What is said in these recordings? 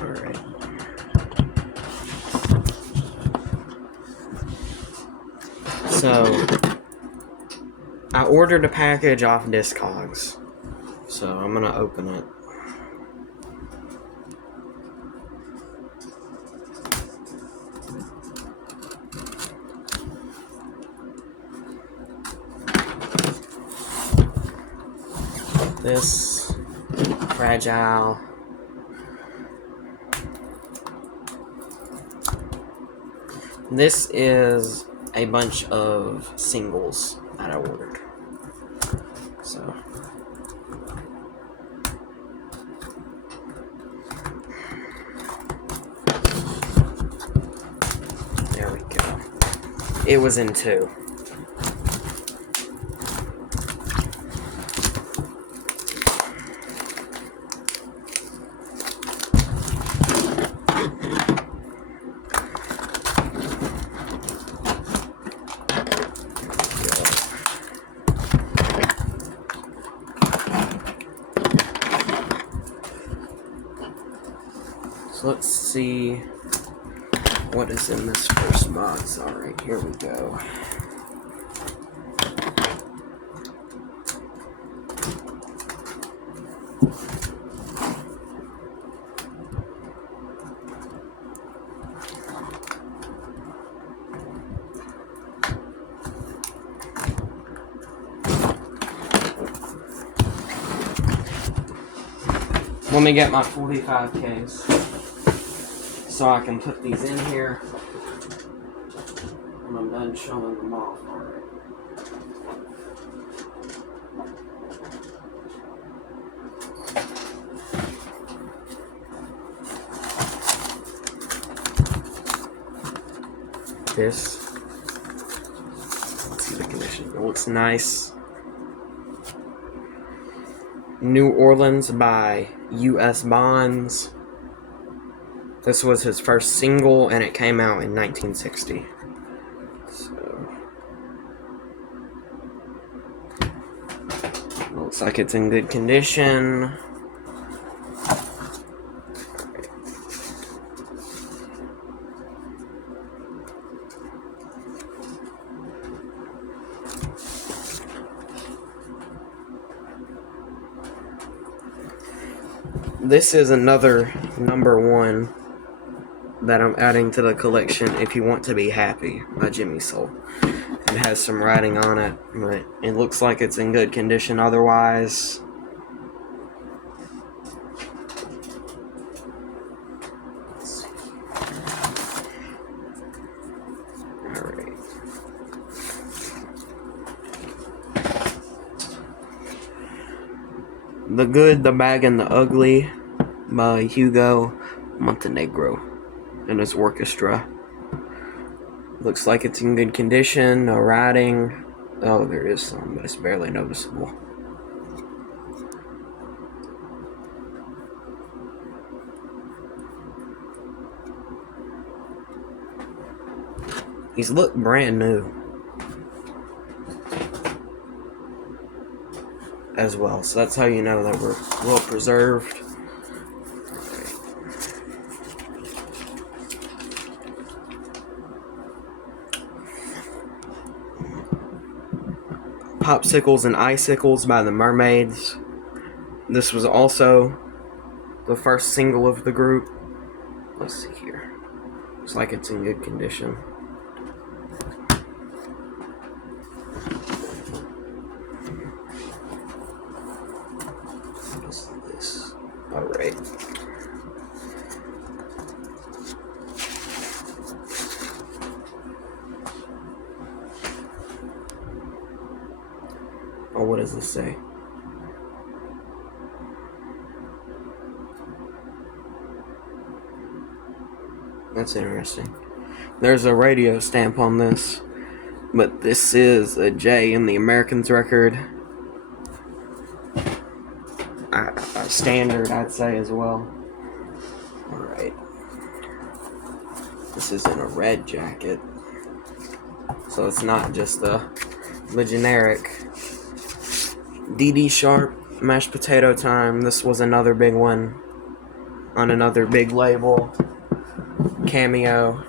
Alright. So, I ordered a package off Discogs. So, I'm gonna open it. This fragile. This is a bunch of singles that I ordered. So there we go. It was in 2. So let's see what is in this first box. Alright, here we go. Let me get my 45Ks. So I can put these in here when I'm done showing them off. Alright. This. Let's see the condition. It looks nice. New Orleans by U.S. Bonds. This was his first single, and it came out in 1960. So, looks like it's in good condition. This is another #1 that I'm adding to the collection, If You Want to Be Happy by Jimmy Soul. It has some writing on it, but it looks like it's in good condition otherwise. Alright. The Good, the Bad, and the Ugly by Hugo Montenegro and his orchestra. Looks like it's in good condition, no writing. Oh, there is some, but it's barely noticeable. These look brand new as well, so that's how you know that we're well preserved. Popsicles and Icicles by the Mermaids. This was also the first single of the group. Let's see here. Looks like it's in good condition. What is this? Alright. Oh, what does this say? That's interesting. There's a radio stamp on this, but this is a J in the Americans record. A standard, I'd say, as well. Alright. This is in a red jacket, so it's not just the generic. D.D. Sharp, Mashed Potato Time. This was another big one. on another big label. Cameo.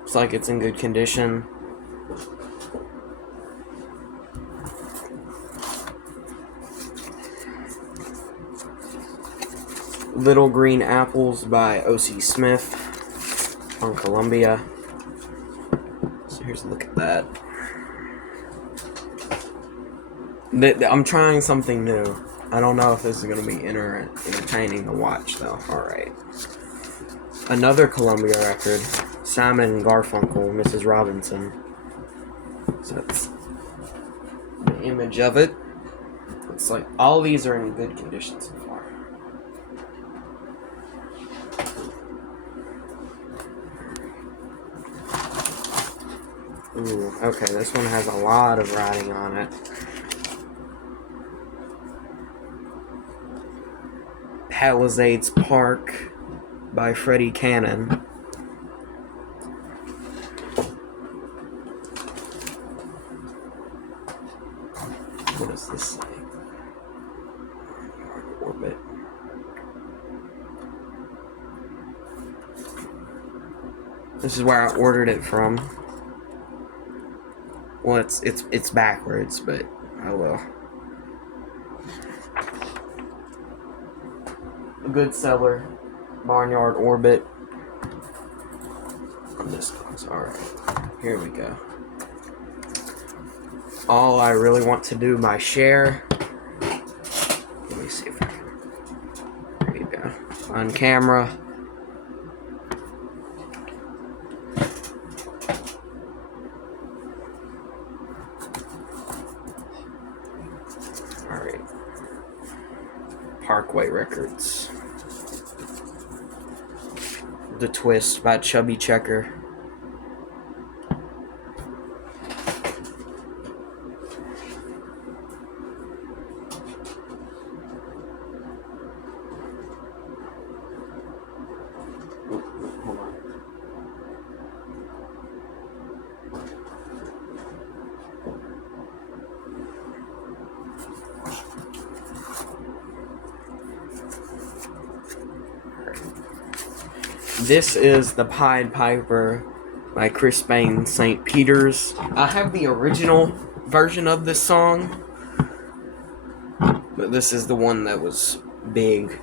Looks like it's in good condition. Little Green Apples by O.C. Smith on Columbia. So here's a look at that. I'm trying something new. I don't know if this is going to be entertaining to watch, though. Alright. Another Columbia record. Simon and Garfunkel, Mrs. Robinson. So that's the image of it. It's like all these are in good condition so far. Ooh, okay, this one has a lot of writing on it. Palisades Park by Freddie Cannon. What does this say? Orbit. This is where I ordered it from. Well, it's backwards, but oh well. A good seller, Barnyard Orbit. On Discogs. Alright, here we go. All I really want to do by share. Let me see if I can. There you go. On camera. Alright. Parkway Records. The Twist by Chubby Checker. Hold on. This is The Pied Piper by Chris Bain St. Peter's. I have the original version of this song, but this is the one that was big.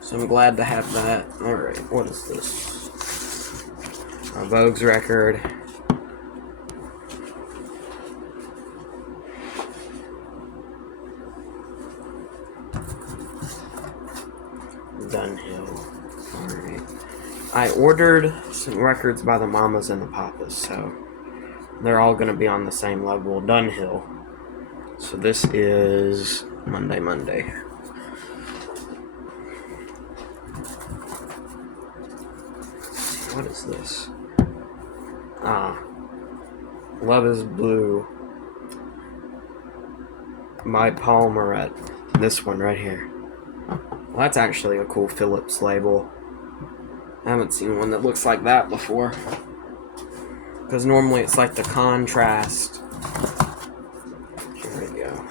So I'm glad to have that. Alright, what is this? A Vogue's record. Dunhill. Alright. I ordered some records by the Mamas and the Papas, so they're all going to be on the same level. Dunhill. So this is Monday. What is this? Love is Blue by Paul Moret. This one right here. Well, that's actually a cool Philips label. I haven't seen one that looks like that before. Because normally it's like the contrast. Here we go.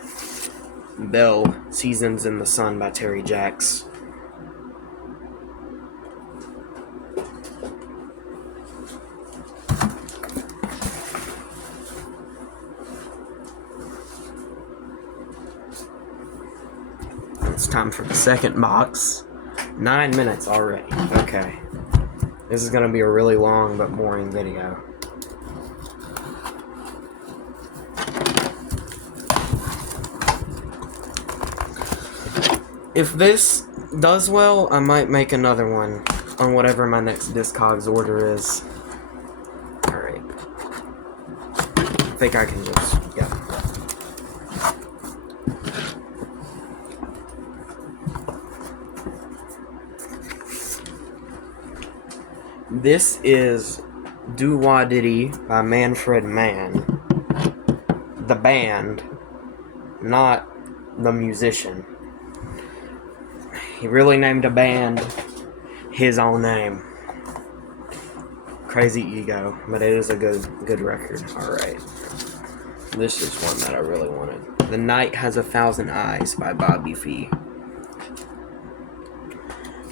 Bell, Seasons in the Sun by Terry Jacks. It's time for the second box. 9 minutes already. Okay. This is going to be a really long but boring video. If this does well, I might make another one on whatever my next Discogs order is. Alright. I think I can just, yeah. This is Do Wah Diddy by Manfred Mann. The band, not the musician. He really named a band his own name. Crazy ego, but it is a good record. Alright. This is one that I really wanted. The Night Has 1,000 Eyes by Bobby Fee.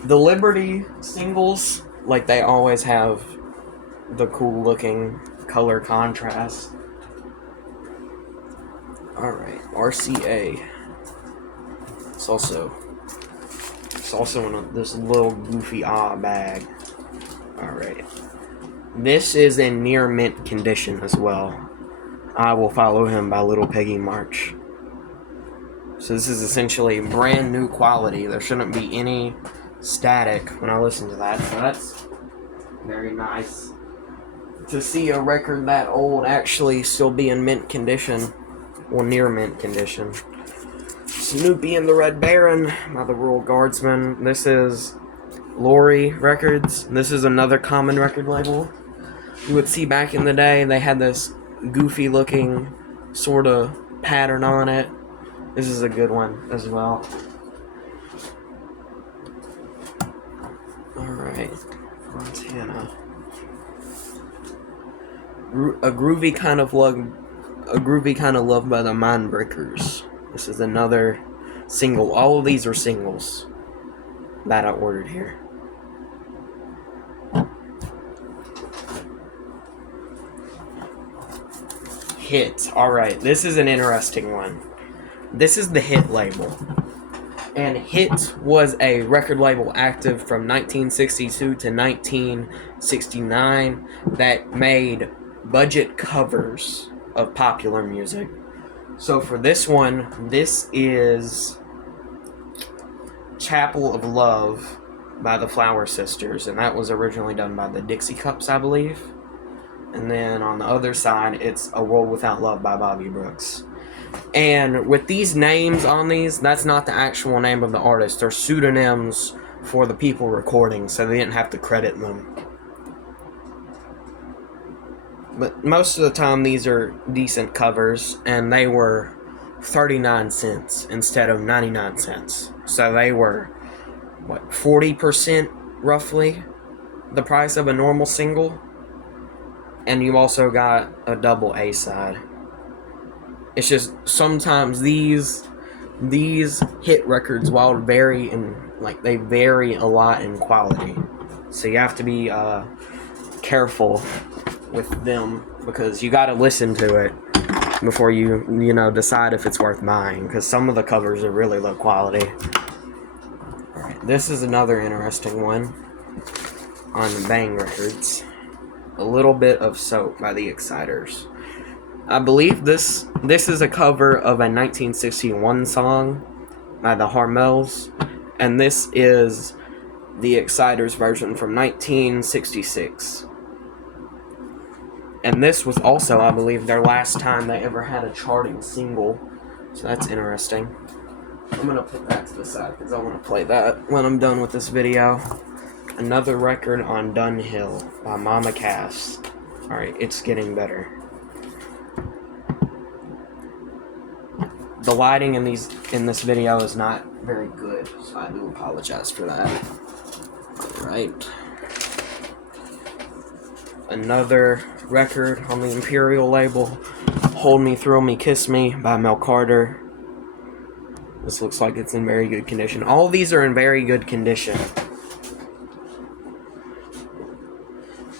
The Liberty singles, like, they always have the cool looking color contrast. Alright, RCA. It's also in this little goofy bag. Alright. This is in near mint condition as well. I Will Follow Him by Little Peggy March. So this is essentially brand new quality. There shouldn't be any static when I listen to that. So that's very nice. To see a record that old actually still be in mint condition. Or near mint condition. Snoopy and the Red Baron by the Rural Guardsmen. This is Lori Records. This is another common record label. You would see back in the day, they had this goofy looking sort of pattern on it. This is a good one as well. Alright, Montana. A groovy kind of love by the Mindbreakers. This is another single. All of these are singles that I ordered here. Hit. Alright, this is an interesting one. This is the Hit label. And Hit was a record label active from 1962 to 1969 that made budget covers of popular music. So for this one, this is Chapel of Love by the Flower Sisters, and that was originally done by the Dixie Cups, I believe. And then on the other side, it's A World Without Love by Bobby Brooks. And with these names on these, that's not the actual name of the artist. They're pseudonyms for the people recording, so they didn't have to credit them. But most of the time, these are decent covers, and they were 39 cents instead of 99 cents. So they were, 40% roughly the price of a normal single. And you also got a double A side. It's just sometimes these hit records, while vary they vary a lot in quality. So you have to be careful with them, because you got to listen to it before you decide if it's worth buying, because some of the covers are really low quality. Alright, this is another interesting one on Bang Records. A Little Bit of Soap by the Exciters. I believe this is a cover of a 1961 song by the Harmels, and this is the Exciters version from 1966. And this was also, I believe, their last time they ever had a charting single. So that's interesting. I'm going to put that to the side because I want to play that when I'm done with this video. Another record on Dunhill by Mama Cass. Alright, it's getting better. The lighting in this video is not very good, so I do apologize for that. Alright. Another record on the Imperial label, Hold Me, Thrill Me, Kiss Me by Mel Carter. This looks like it's in very good condition. All these are in very good condition.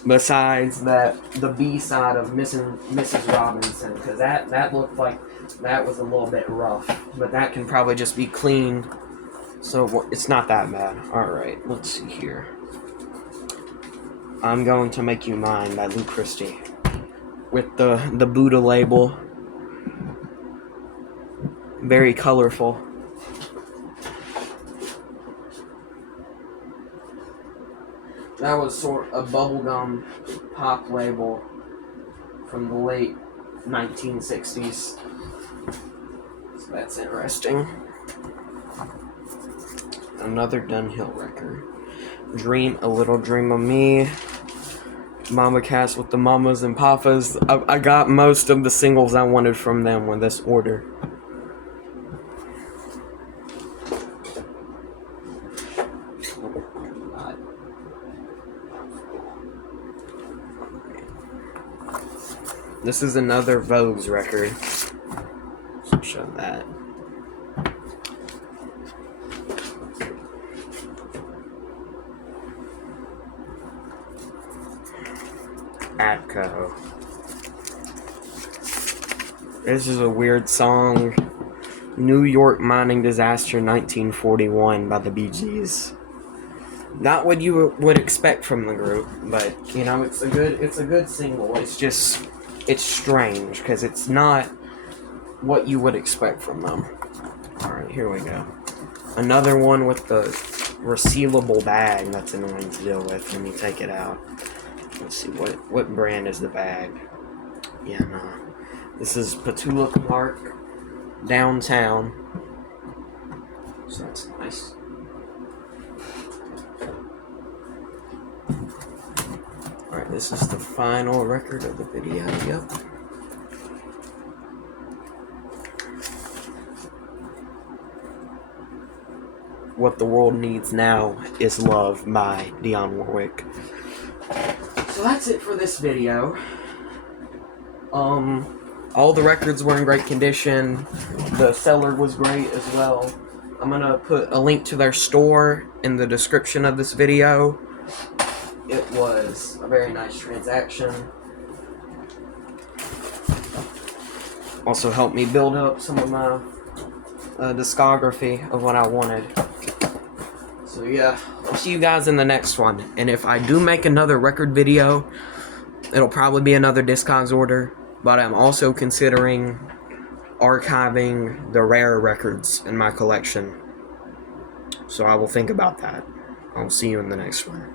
Besides the B side of Mrs. Robinson, because that looked like that was a little bit rough, but that can probably just be cleaned, so it's not that bad. Alright, let's see here. I'm Going to Make You Mine by Lou Christie, with the Buddha label. Very colorful. That was sort of a bubblegum pop label from the late 1960s. So that's interesting. Another Dunhill record. Dream a Little Dream of Me. Mama Cass with the Mamas and Papas. I got most of the singles I wanted from them with this order. This is another Vogue's record. So show that. Atco. This is a weird song. New York Mining Disaster 1941 by the Bee Gees. Not what you would expect from the group, but you know, it's a good single. It's strange because it's not what you would expect from them. Alright, here we go. Another one with the resealable bag that's annoying to deal with when you take it out. Let's see, what brand is the bag? Yeah, no. This is Petula Clark Downtown. So that's nice. Alright, this is the final record of the video. Yep. What the World Needs Now Is Love by Dionne Warwick. So that's it for this video. All the records were in great condition. The seller was great as well. I'm gonna put a link to their store in the description of this video. It was a very nice transaction. Also helped me build up some of my discography of what I wanted. So yeah, I'll see you guys in the next one. And if I do make another record video, it'll probably be another Discogs order. But I'm also considering archiving the rare records in my collection. So I will think about that. I'll see you in the next one.